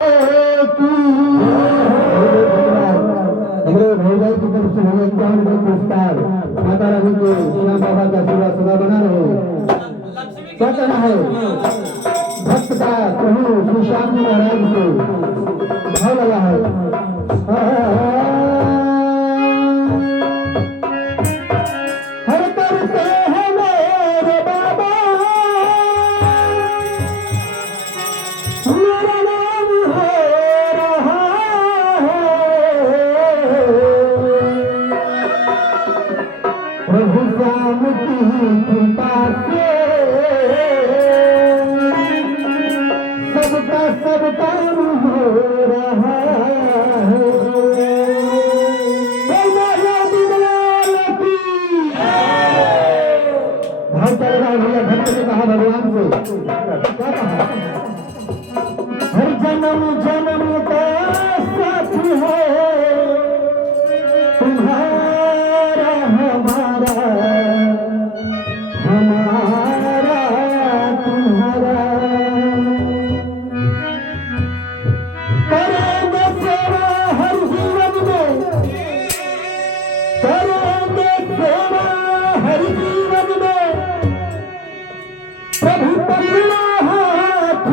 हमारे भैया की तरफ से हमें 51 पुरस्कार माता रानी के श्याम बाबा का आशीर्वाद सदा बना रहे। क्या कहना है भक्त का प्रभु श्री श्याम जी महाराज को भाव लगा है। हर करते हैं मेरे बाबा मेरा नाम हो रहा है प्रभु श्याम की कृपा से सबका सब काम हो रहा है। भाव चल रहा है भैया। भक्त ने कहा भगवान से क्या कहा, हर जन्म जन्म का साथ है तुम्हारा हमारा हमारा तुम्हारा। करेंगे सेवा हर जीवन में, करेंगे सेवा हर जीवन में प्रभु पकड़ा हाथ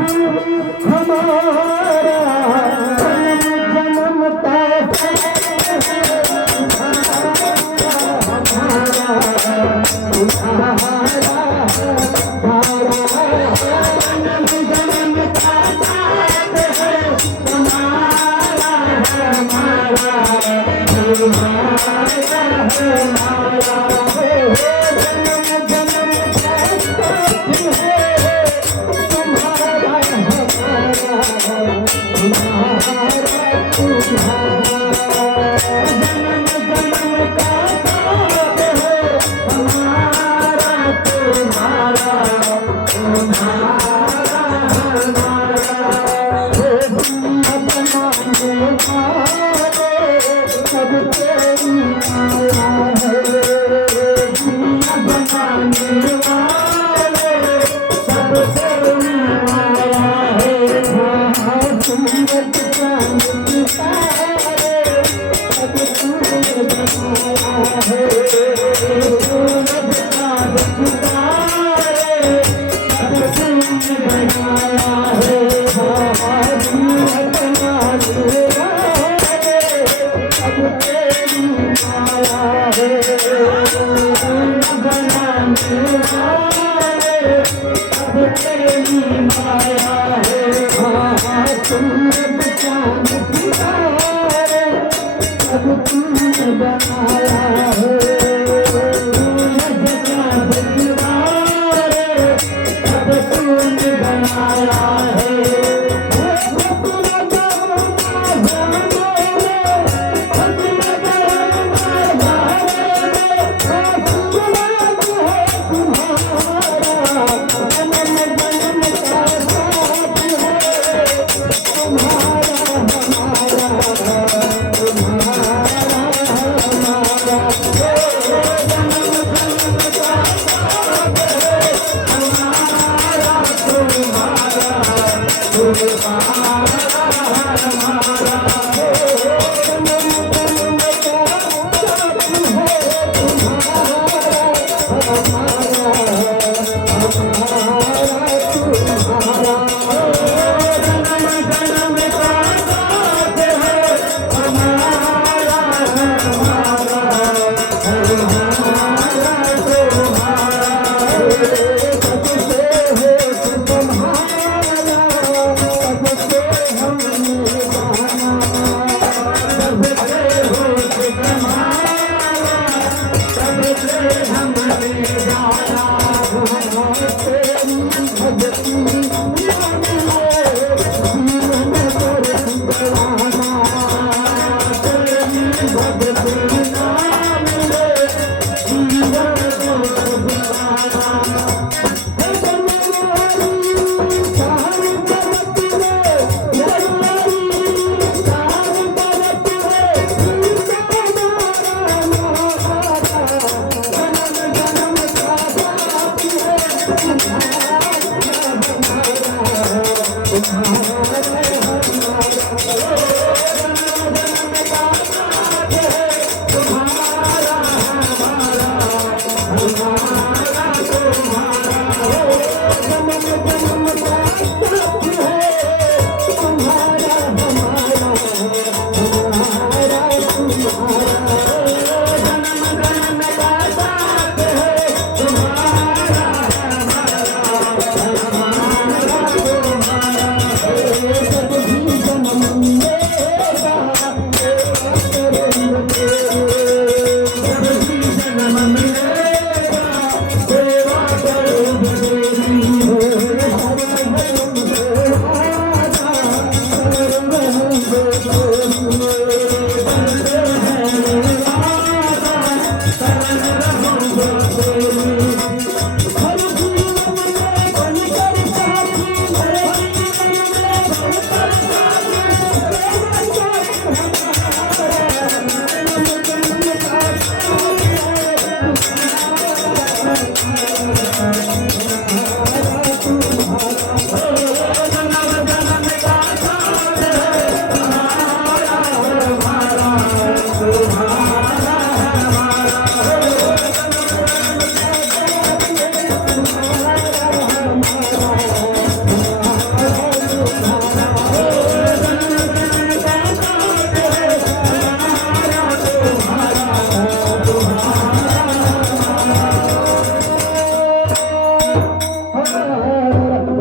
हमारा। जन्म का हमारा